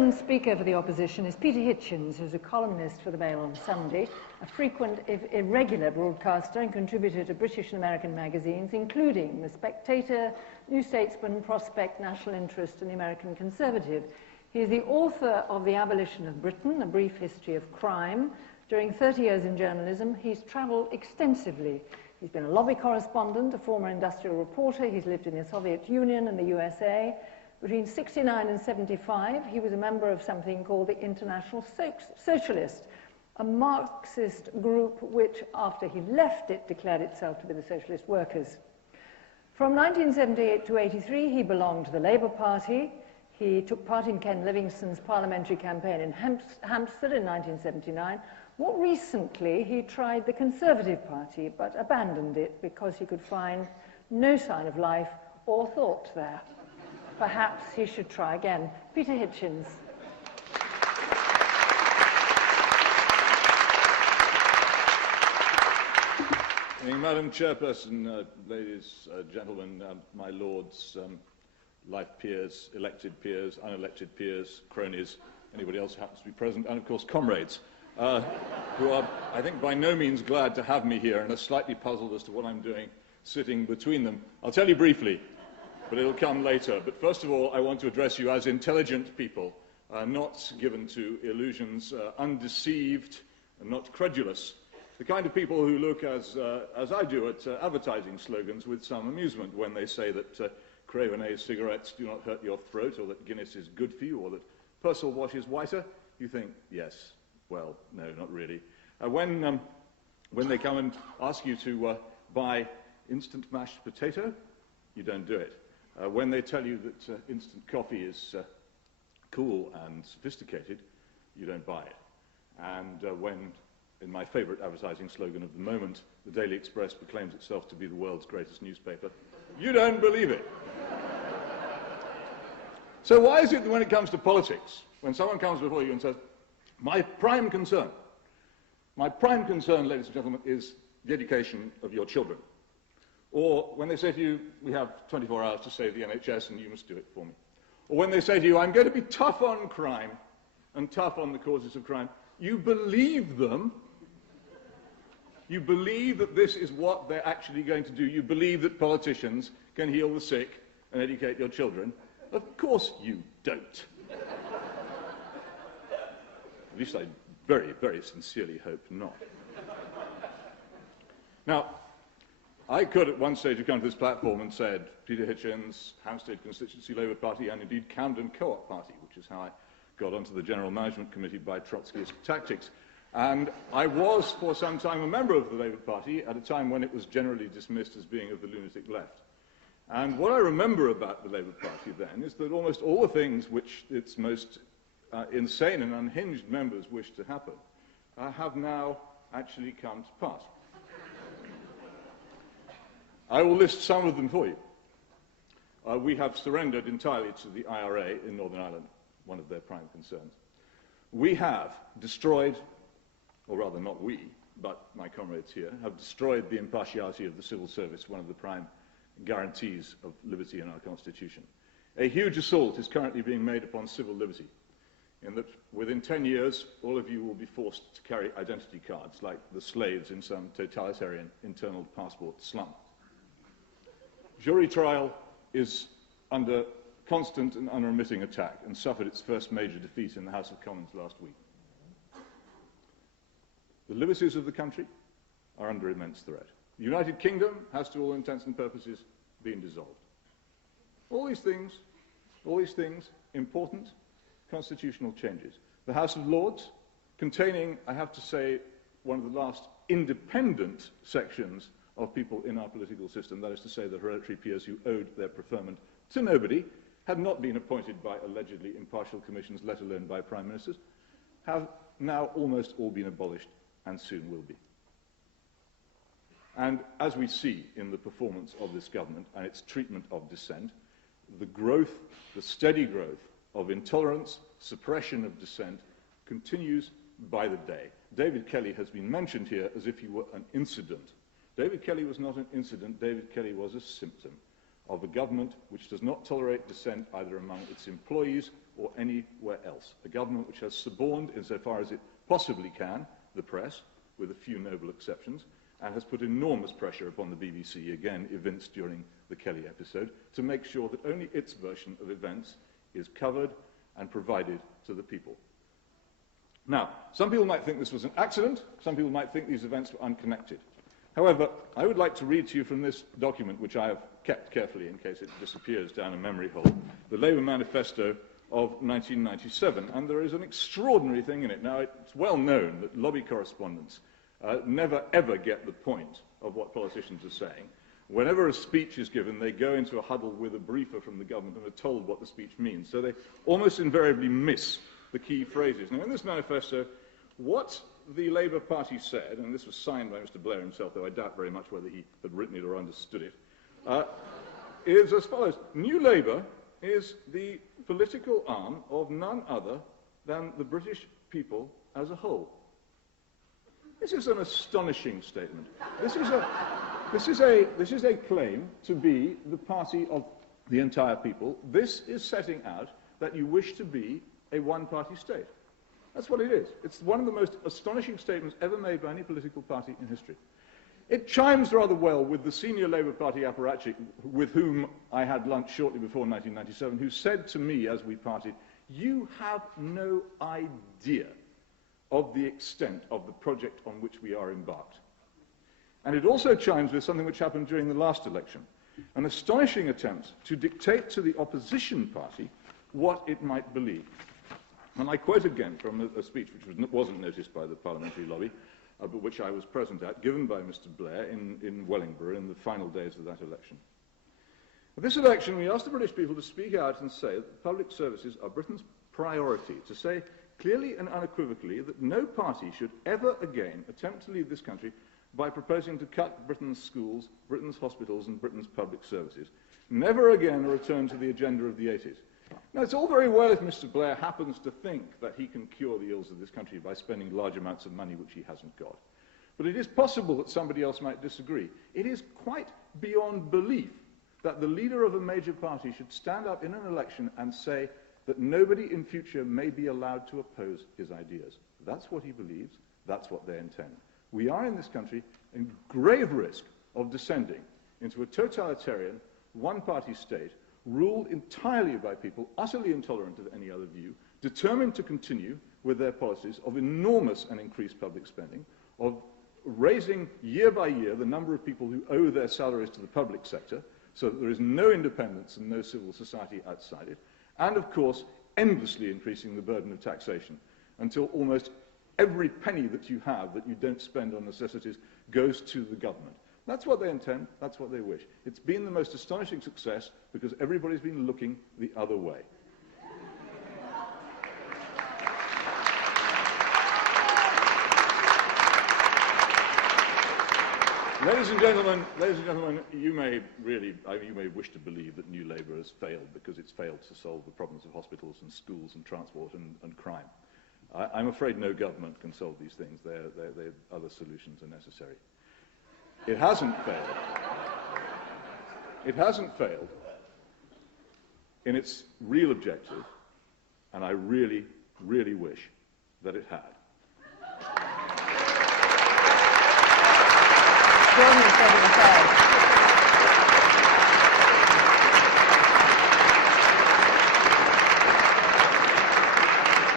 Speaker for the opposition is Peter Hitchens, who's a columnist for the Mail on Sunday, a frequent, if irregular, broadcaster and contributor to British and American magazines, including The Spectator, New Statesman, Prospect, National Interest, and The American Conservative. He is the author of The Abolition of Britain, A Brief History of Crime. During 30 years in journalism, he's travelled extensively. He's been a lobby correspondent, a former industrial reporter. He's lived in the Soviet Union and the USA. Between 1969 and 1975, he was a member of something called the International Socialist, a Marxist group which, after he left it, declared itself to be the Socialist Workers. From 1978 to 1983, he belonged to the Labour Party. He took part in Ken Livingstone's parliamentary campaign in Hampstead in 1979. More recently, he tried the Conservative Party, but abandoned it because he could find no sign of life or thought there. Perhaps he should try again. Peter Hitchens. Madam Chairperson, ladies, gentlemen, my lords, life peers, elected peers, unelected peers, cronies, anybody else who happens to be present, and of course comrades, who are, I think, by no means glad to have me here and are slightly puzzled as to what I'm doing sitting between them. I'll tell you briefly, but it'll come later. But first of all, I want to address you as intelligent people, not given to illusions, undeceived, and not credulous. The kind of people who look, as I do, at advertising slogans with some amusement when they say that Cravenet's cigarettes do not hurt your throat, or that Guinness is good for you, or that Purcell wash is whiter. You think, yes, well, no, not really. When they come and ask you to buy instant mashed potato, you don't do it. When they tell you that instant coffee is cool and sophisticated, you don't buy it. And when, in my favorite advertising slogan of the moment, the Daily Express proclaims itself to be the world's greatest newspaper, you don't believe it. So why is it that when it comes to politics, when someone comes before you and says, my prime concern, ladies and gentlemen, is the education of your children, or when they say to you, we have 24 hours to save the NHS and you must do it for me. Or when they say to you, I'm going to be tough on crime and tough on the causes of crime, you believe them. You believe that this is what they're actually going to do. You believe that politicians can heal the sick and educate your children. Of course you don't. At least I very, very sincerely hope not. Now, I could at one stage have come to this platform and said, Peter Hitchens, Hampstead Constituency Labour Party, and indeed Camden Co-op Party, which is how I got onto the General Management Committee by Trotskyist tactics. And I was, for some time, a member of the Labour Party at a time when it was generally dismissed as being of the lunatic left. And what I remember about the Labour Party then is that almost all the things which its most insane and unhinged members wished to happen have now actually come to pass. I will list some of them for you. We have surrendered entirely to the IRA in Northern Ireland, one of their prime concerns. We have destroyed, or rather not we, but my comrades here, have destroyed the impartiality of the civil service, one of the prime guarantees of liberty in our Constitution. A huge assault is currently being made upon civil liberty, in that within 10 years, all of you will be forced to carry identity cards, like the slaves in some totalitarian internal passport slum. Jury trial is under constant and unremitting attack and suffered its first major defeat in the House of Commons last week. The liberties of the country are under immense threat. The United Kingdom has, to all intents and purposes, been dissolved. All these things, important constitutional changes. The House of Lords, containing, I have to say, one of the last independent sections of people in our political system, that is to say the hereditary peers who owed their preferment to nobody, had not been appointed by allegedly impartial commissions, let alone by prime ministers, have now almost all been abolished and soon will be. And as we see in the performance of this government and its treatment of dissent, the growth, the steady growth of intolerance, suppression of dissent, continues by the day. David Kelly has been mentioned here as if he were an incident. David Kelly was not an incident. David Kelly was a symptom of a government which does not tolerate dissent either among its employees or anywhere else. A government which has suborned, insofar as it possibly can, the press, with a few noble exceptions, and has put enormous pressure upon the BBC, again evinced during the Kelly episode, to make sure that only its version of events is covered and provided to the people. Now, some people might think this was an accident, some people might think these events were unconnected. However, I would like to read to you from this document, which I have kept carefully in case it disappears down a memory hole, the Labour Manifesto of 1997, and there is an extraordinary thing in it. Now, it's well known that lobby correspondents never ever get the point of what politicians are saying. Whenever a speech is given, they go into a huddle with a briefer from the government and are told what the speech means. So they almost invariably miss the key phrases. Now, in this manifesto, what the Labour Party said, and this was signed by Mr. Blair himself, though I doubt very much whether he had written it or understood it, is as follows. New Labour is the political arm of none other than the British people as a whole. This is an astonishing statement. This is a claim to be the party of the entire people. This is setting out that you wish to be a one-party state. That's what it is. It's one of the most astonishing statements ever made by any political party in history. It chimes rather well with the senior Labour Party apparatchik with whom I had lunch shortly before 1997, who said to me as we parted, "You have no idea of the extent of the project on which we are embarked." And it also chimes with something which happened during the last election, an astonishing attempt to dictate to the opposition party what it might believe. And I quote again from a speech which wasn't noticed by the parliamentary lobby, but which I was present at, given by Mr. Blair in Wellingborough in the final days of that election. At this election, we asked the British people to speak out and say that public services are Britain's priority, to say clearly and unequivocally that no party should ever again attempt to lead this country by proposing to cut Britain's schools, Britain's hospitals, and Britain's public services. Never again a return to the agenda of the 80s. Now, it's all very well if Mr. Blair happens to think that he can cure the ills of this country by spending large amounts of money which he hasn't got. But it is possible that somebody else might disagree. It is quite beyond belief that the leader of a major party should stand up in an election and say that nobody in future may be allowed to oppose his ideas. That's what he believes. That's what they intend. We are in this country in grave risk of descending into a totalitarian, one-party state ruled entirely by people utterly intolerant of any other view, determined to continue with their policies of enormous and increased public spending, of raising year by year the number of people who owe their salaries to the public sector, so that there is no independence and no civil society outside it, and of course endlessly increasing the burden of taxation until almost every penny that you have that you don't spend on necessities goes to the government. That's what they intend, that's what they wish. It's been the most astonishing success because everybody's been looking the other way. Ladies and gentlemen, you may wish to believe that New Labour has failed because it's failed to solve the problems of hospitals and schools and transport and crime. I'm afraid no government can solve these things. Other solutions are necessary. It hasn't failed. It hasn't failed in its real objective, and I really, really wish that it had. Join me in